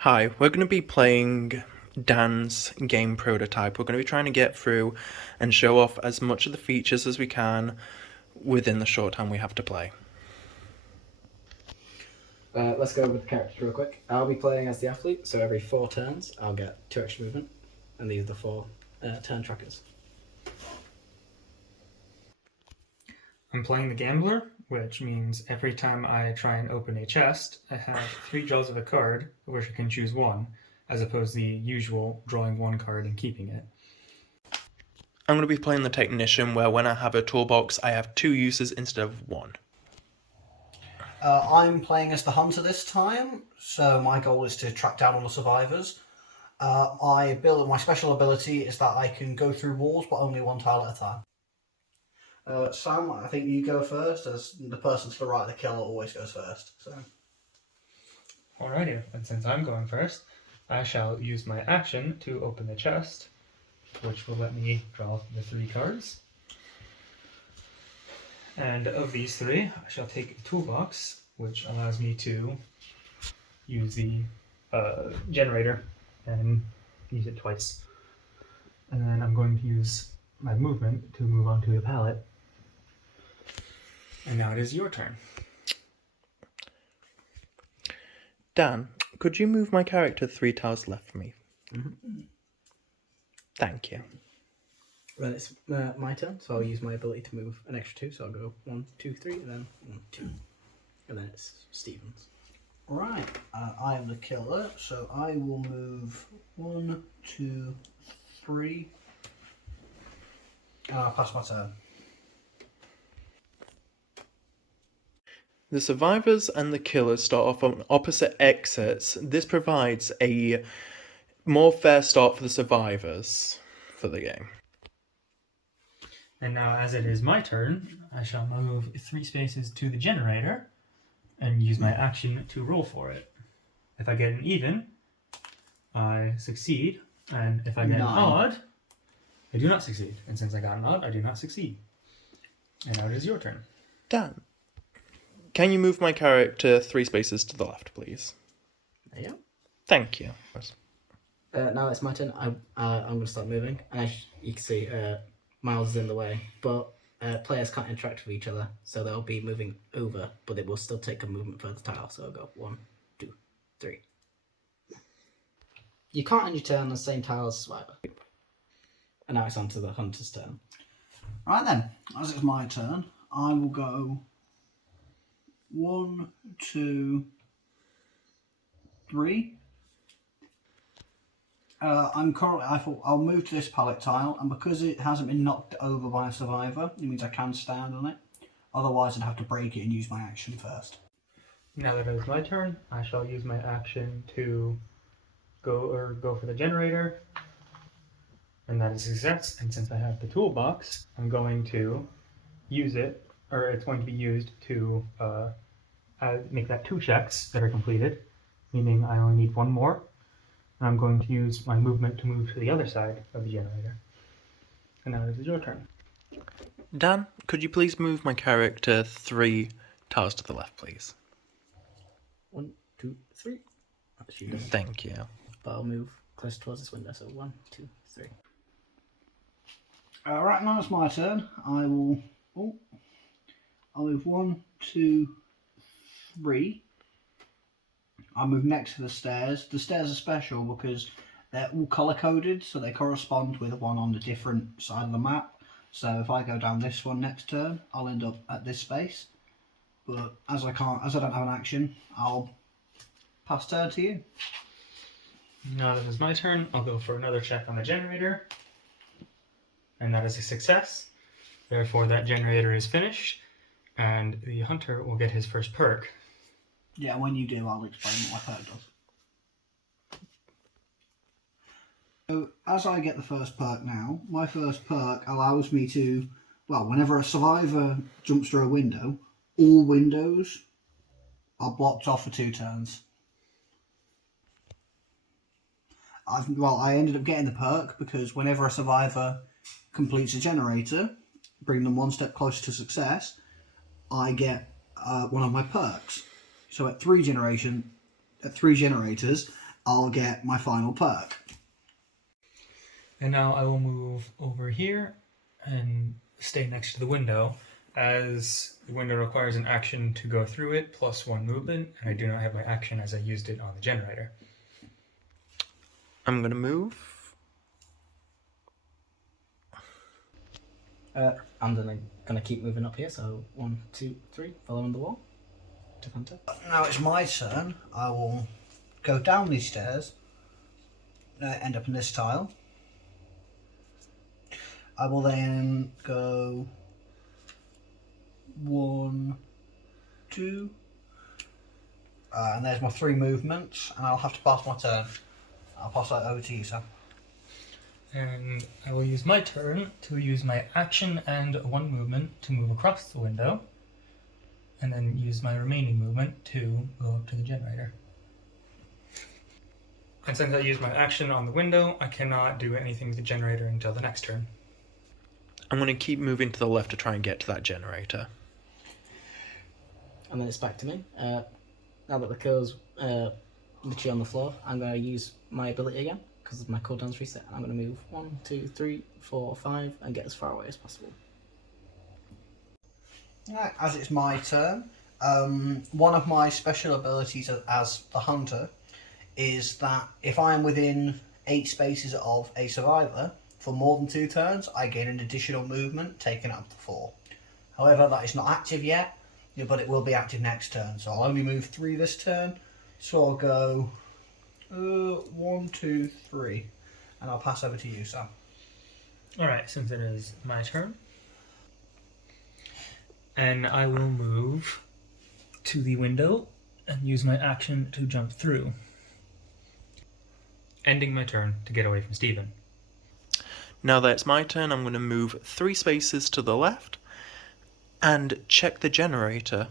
Hi, we're going to be playing Dan's game prototype. We're going to be trying to get through and show off as much of the features as we can within the short time we have to play. Let's go with the characters real quick. I'll be playing as the athlete, so every 4 turns I'll get 2 extra movement, and these are the 4 turn trackers. I'm playing the gambler, which means every time I try and open a chest, I have 3 draws of a card, of which I can choose 1, as opposed to the usual drawing 1 card and keeping it. I'm going to be playing the technician, where when I have a toolbox, I have 2 uses instead of 1. I'm playing as the hunter this time, so my goal is to track down all the survivors. My special ability is that I can go through walls, but only 1 tile at a time. Sam, I think you go first, as the person to the right of the killer always goes first. So. Alrighty, and since I'm going first, I shall use my action to open the chest, which will let me draw the 3 cards. And of these 3, I shall take a toolbox, which allows me to use the generator and use it twice. And then I'm going to use my movement to move onto the pallet. And now it is your turn. Dan, could you move my character 3 tiles left for me? Mm-hmm. Thank you. Then it's my turn, so I'll use my ability to move an extra 2, so I'll go 1, 2, 3, and then 1, 2. And then it's Stephen's. Right, I am the killer, so I will move 1, 2, 3. And I'll pass my turn. The survivors and the killers start off on opposite exits. This provides a more fair start for the survivors for the game. And now, as it is my turn, I shall move 3 spaces to the generator and use my action to roll for it. If I get an even, I succeed, and if I get an odd, I do not succeed. And since I got an odd, I do not succeed. And now it is your turn. Dan, can you move my character 3 spaces to the left, please? Yeah. Thank you. Now it's my turn. I'm going to start moving. And you can see Miles is in the way, but players can't interact with each other, so they'll be moving over, but it will still take a movement for the tile, so I'll go 1, 2, 3. You can't end your turn on the same tile as Survivor. And now it's on to the hunter's turn. Right then, as it's my turn, I will go 1, 2, 3. I thought I'll move to this pallet tile, and because it hasn't been knocked over by a survivor, it means I can stand on it. Otherwise, I'd have to break it and use my action first. Now that it is my turn, I shall use my action to go for the generator, and that is a success. And since I have the toolbox, I'm going to use it, or it's going to be used to make that 2 checks that are completed, meaning I only need 1 more. And I'm going to use my movement to move to the other side of the generator. And now it is your turn. Dan, could you please move my character 3 tiles to the left, please? 1, 2, 3. That's you done. Thank you. But I'll move close towards this window, so 1, 2, 3. Right now it's my turn. I'll move 1, 2, 3. I'll move next to the stairs. The stairs are special because they're all colour coded, so they correspond with one on the different side of the map. So if I go down this one next turn, I'll end up at this space. But as I don't have an action, I'll pass turn to you. Now that is my turn, I'll go for another check on the generator. And that is a success. Therefore, that generator is finished, and the hunter will get his first perk. Yeah, when you do, I'll explain what my perk does. So, as I get the first perk now, my first perk allows me to, whenever a survivor jumps through a window, all windows are blocked off for 2 turns. I ended up getting the perk because whenever a survivor completes a generator, bring them 1 step closer to success, I get one of my perks. So at 3 generators, I'll get my final perk. And now I will move over here and stay next to the window, as the window requires an action to go through it plus 1 movement, and I do not have my action as I used it on the generator. I'm going to move. I'm gonna keep moving up here. So 1, 2, 3, following the wall to Hunter. Now it's my turn. I will go down these stairs, end up in this tile. I will then go 1, 2, and there's my 3 movements, and I'll have to pass my turn. I'll pass that over to you, Sam. And I will use my turn to use my action and 1 movement to move across the window, and then use my remaining movement to go up to the generator. And since I used my action on the window, I cannot do anything with the generator until the next turn. I'm going to keep moving to the left to try and get to that generator. And then it's back to me. Now that the killer's literally on the floor, I'm going to use my ability again, because my cooldown's reset. And I'm going to move 1, 2, 3, 4, 5, and get as far away as possible. Right, as it's my turn, one of my special abilities as the hunter is that if I am within 8 spaces of a survivor for more than 2 turns, I gain an additional movement, taking it up to 4. However, that is not active yet, but it will be active next turn. So I'll only move 3 this turn. So I'll go 1, 2, 3, and I'll pass over to you, Sam. Alright, since it is my turn. And I will move to the window and use my action to jump through, ending my turn to get away from Steven. Now that it's my turn, I'm going to move 3 spaces to the left and check the generator,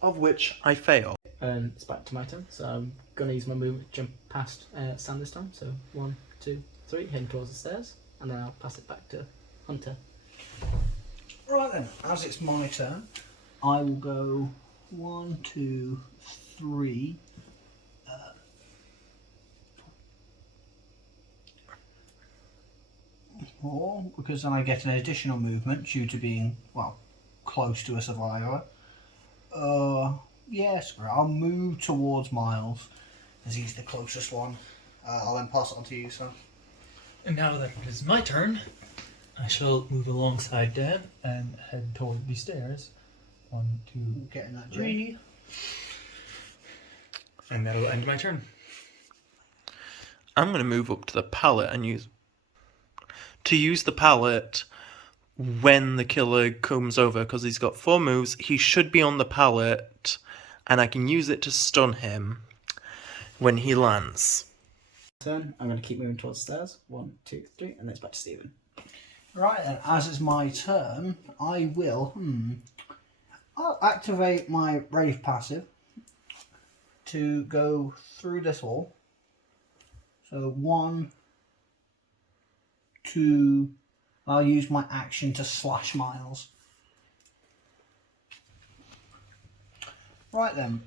of which I fail. And it's back to my turn. So I'm going to use my movement to jump past Sam this time. So 1, 2, 3, heading towards the stairs. And then I'll pass it back to Hunter. Right then, as it's my turn, I will go 1, 2, 3. 4, because then I get an additional movement due to being, well, close to a survivor. Yes, I'll move towards Miles, as he's the closest one. I'll then pass it on to you, Sam. And now that it is my turn, I shall move alongside Dan and head toward the stairs. 1, 2, Getting that 3. And that'll end my turn. I'm going to move up to the pallet and use the pallet when the killer comes over, because he's got 4 moves. He should be on the pallet, and I can use it to stun him when he lands. Turn. I'm going to keep moving towards the stairs. 1, 2, 3, and then it's back to Steven. Right then, as it's my turn, I will I'll activate my Rave passive to go through this wall. So 1, 2, I'll use my action to slash Miles. Right then,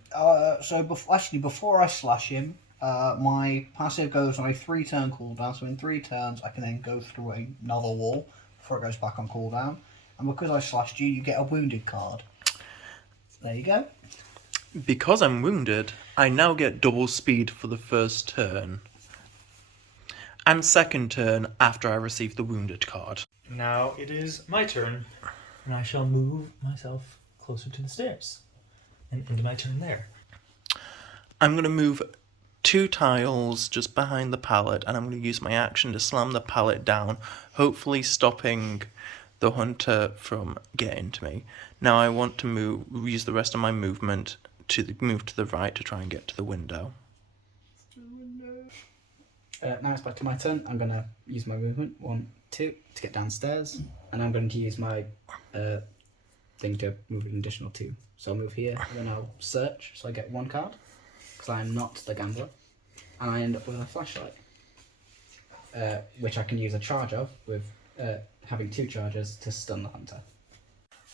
before I slash him, my passive goes on a 3-turn cooldown, so in 3 turns I can then go through another wall before it goes back on cooldown. And because I slashed you, you get a wounded card. There you go. Because I'm wounded, I now get double speed for the first turn and second turn after I receive the wounded card. Now it is my turn, and I shall move myself closer to the stairs and into my turn there. I'm going to move 2 tiles just behind the pallet, and I'm going to use my action to slam the pallet down, hopefully stopping the hunter from getting to me. Now I want to use the rest of my movement to move to the right to try and get to the window. Now it's back to my turn. I'm going to use my movement, 1, 2, to get downstairs. And I'm going to use my thing to move an additional 2. So I'll move here, and then I'll search, so I get 1 card, because I am not the gambler. And I end up with a flashlight, which I can use a charge of, with having 2 charges to stun the hunter.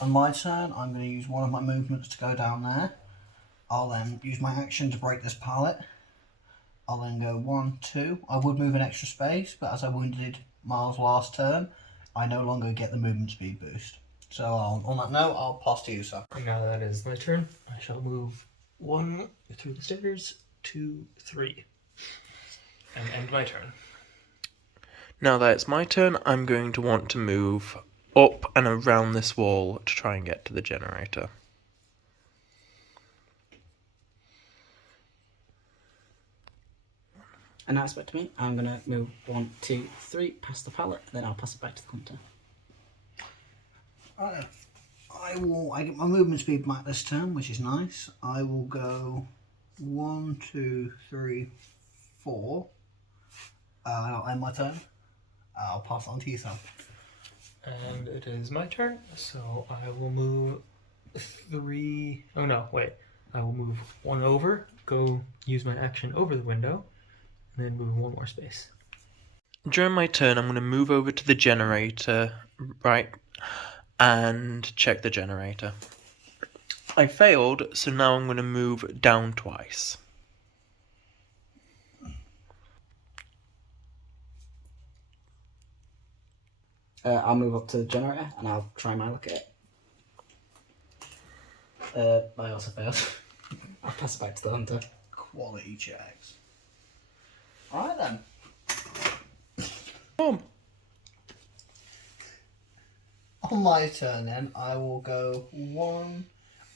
On my turn, I'm going to use one of my movements to go down there. I'll then use my action to break this pallet, I'll then go 1, 2. I would move an extra space, but as I wounded Miles last turn, I no longer get the movement speed boost. So on that note, I'll pass to you, sir. And now that is my turn. I shall move 1 through the stairs, 2, 3, and end my turn. Now that it's my turn, I'm going to want to move up and around this wall to try and get to the generator. And now it's back to me. I'm going to move 1, 2, 3 past the pallet, and then I'll pass it back to the hunter. Right. I get my movement speed back this turn, which is nice. I will go 1, 2, 3, 4. I'll end my turn. I'll pass it on to you, Sam. And it is my turn, so I will move 3. Oh no, wait. I will move 1 over, go use my action over the window, and then move 1 more space. During my turn, I'm going to move over to the generator, right, and check the generator. I failed, so now I'm going to move down twice. I'll move up to the generator, and I'll try my luck at it. I also failed. I'll pass it back to the hunter. Quality checks. Alright then. Boom. On my turn then, I will go 1.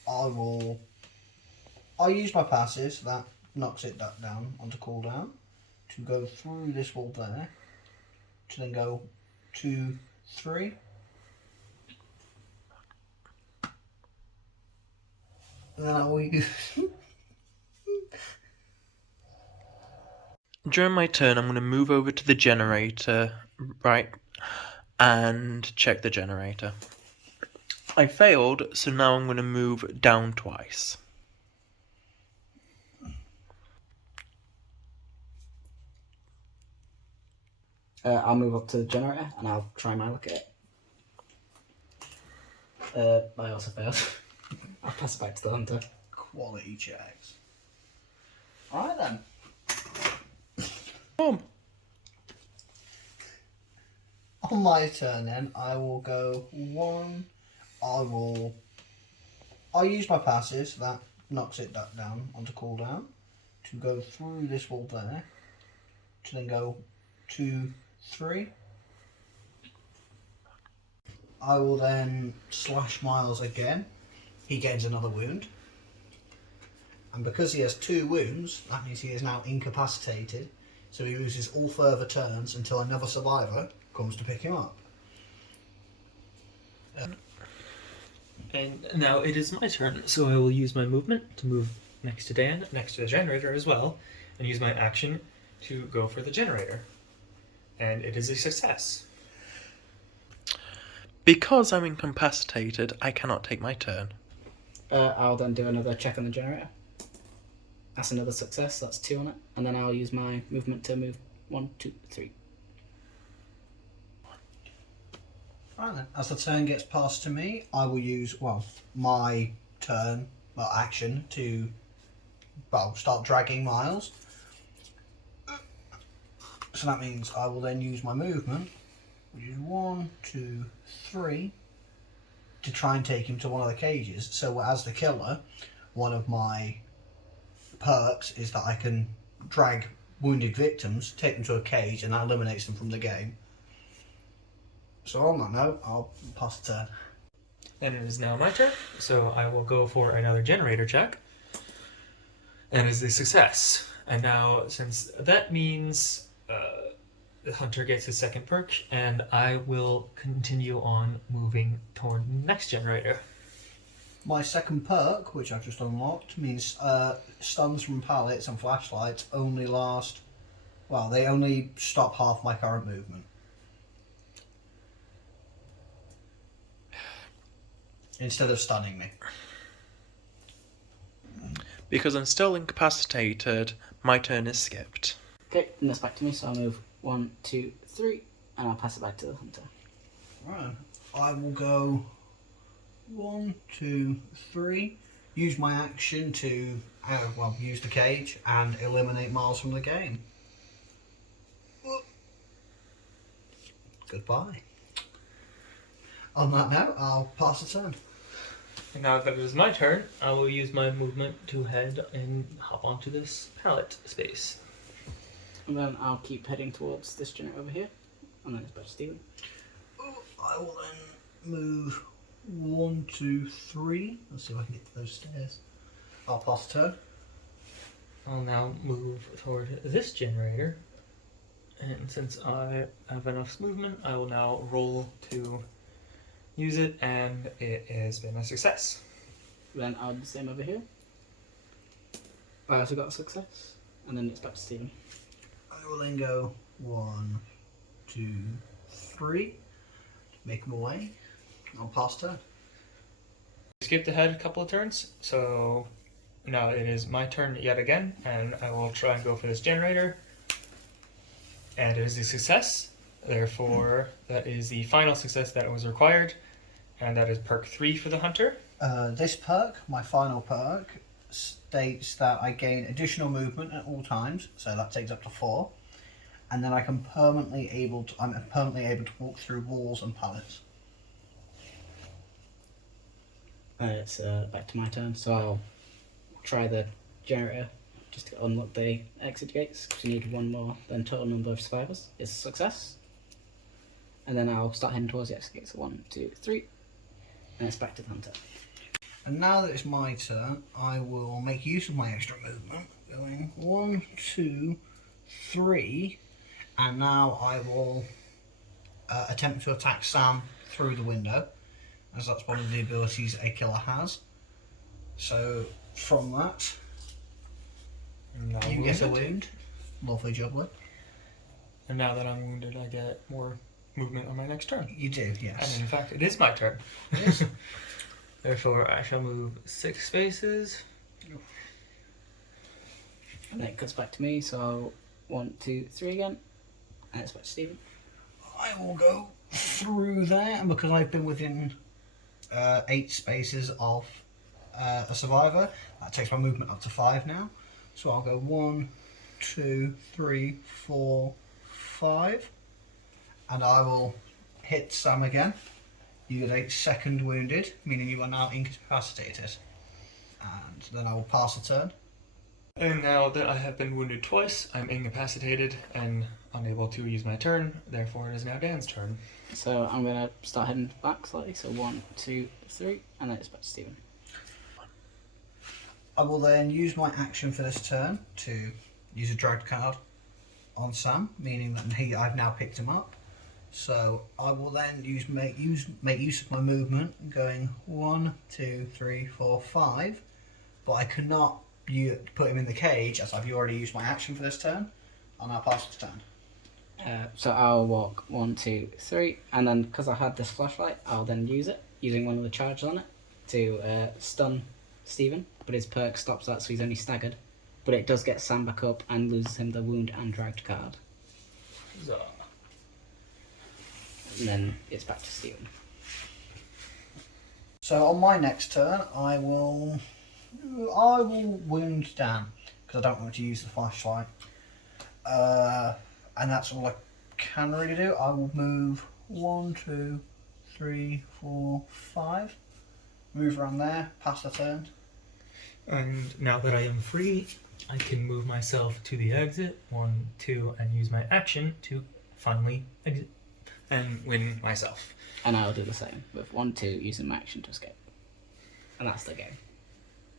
I'll use my passes, that knocks it back down onto cooldown, to go through this wall there, to then go 2, 3. And then I will use... During my turn, I'm going to move over to the generator, right, and check the generator. I failed, so now I'm going to move down twice. I'll move up to the generator, and I'll try my luck at it. I also failed. I'll pass it back to the hunter. Quality checks. Alright then. Boom. On my turn then, I will go 1. I'll use my passes, that knocks it back down onto cooldown, to go through this wall there, to then go 2, 3. I will then slash Miles again. He gains another wound. And because he has 2 wounds, that means he is now incapacitated. So he loses all further turns until another survivor comes to pick him up. And now it is my turn, so I will use my movement to move next to Dan, next to the generator as well, and use my action to go for the generator. And it is a success. Because I'm incapacitated, I cannot take my turn. I'll then do another check on the generator. That's another success, that's 2 on it. And then I'll use my movement to move 1, 2, 3. Right then. As the turn gets passed to me, I will use, my turn, action to, start dragging Miles. So that means I will then use my movement, which is 1, 2, 3, to try and take him to one of the cages. So as the killer, one of my perks is that I can drag wounded victims, take them to a cage, and that eliminates them from the game. So on that note, I'll pass the turn. And it is now my turn, so I will go for another generator check. And it is a success. And now, since that means the hunter gets his second perk, and I will continue on moving toward the next generator. My second perk, which I've just unlocked, means stuns from pallets and flashlights only last... they only stop half my current movement. Instead of stunning me. Because I'm still incapacitated, my turn is skipped. Okay, and that's back to me, so I'll move 1, 2, 3, and I'll pass it back to the hunter. Right. I will go 1, 2, 3. use my action to use the cage and eliminate Miles from the game. Goodbye. On that note, I'll pass the turn. And now that it is my turn, I will use my movement to head and hop onto this pallet space. And then I'll keep heading towards this generator over here. And then it's back to Stephen. I will then move 1, 2, 3. Let's see if I can get to those stairs. I'll pass the turn. I'll now move toward this generator. And since I have enough movement, I will now roll to use it, and it has been a success. Then I'll do the same over here. I also got a success. And then it's back to Stephen. I will then go 1, 2, 3. Make my way. I'll pass turn. Skipped ahead a couple of turns, so now it is my turn yet again, and I will try and go for this generator. And it is a success. Therefore, that is the final success that was required, and that is perk 3 for the hunter. This perk, my final perk, states that I gain additional movement at all times, so that takes up to 4, and then I'm permanently able to walk through walls and pallets. It's back to my turn, so I'll try the generator just to unlock the exit gates, because you need one more than total number of survivors. It's a success. And then I'll start heading towards the exit gates. 1, 2, 3. And it's back to the hunter. And now that it's my turn, I will make use of my extra movement, going 1, 2, 3, and now I will attempt to attack Sam through the window, as that's one of the abilities a killer has. So from that, you get a wound. Lovely jubbly. And now that I'm wounded, I get more movement on my next turn. You do, yes. And in fact, it is my turn. Yes. Therefore, I shall move 6 spaces. And then it cuts back to me, so 1, 2, 3 again. And it's back to Stephen. I will go through there, and because I've been within 8 spaces of a survivor, that takes my movement up to 5 now. So I'll go 1, 2, 3, 4, 5, and I will hit Sam again. You get a second wounded, meaning you are now incapacitated. And then I will pass the turn. And now that I have been wounded twice, I'm incapacitated and unable to use my turn. Therefore, it is now Dan's turn. So I'm going to start heading back slightly. So 1, 2, 3, and then it's back to Stephen. I will then use my action for this turn to use a dragged card on Sam, meaning that I've now picked him up. So I will then make use of my movement, going 1, 2, 3, 4, 5, but I cannot put him in the cage as I've already used my action for this turn. I'll now pass the turn. So I'll walk 1, 2, 3, and then because I had this flashlight, I'll then use it, using one of the charges on it, to stun Stephen, but his perk stops that, so he's only staggered. But it does get Sam back up and loses him the wound and dragged card. Huzzah. And then it's back to Stephen. So on my next turn, I will wound Dan because I don't want to use the flashlight, and that's all I can really do. I will move 1, 2, 3, 4, 5. Move around there, pass the turn. And now that I am free, I can move myself to the exit, 1, 2, and use my action to finally exit and win myself. And I'll do the same with 1, 2, using my action to escape. And that's the game.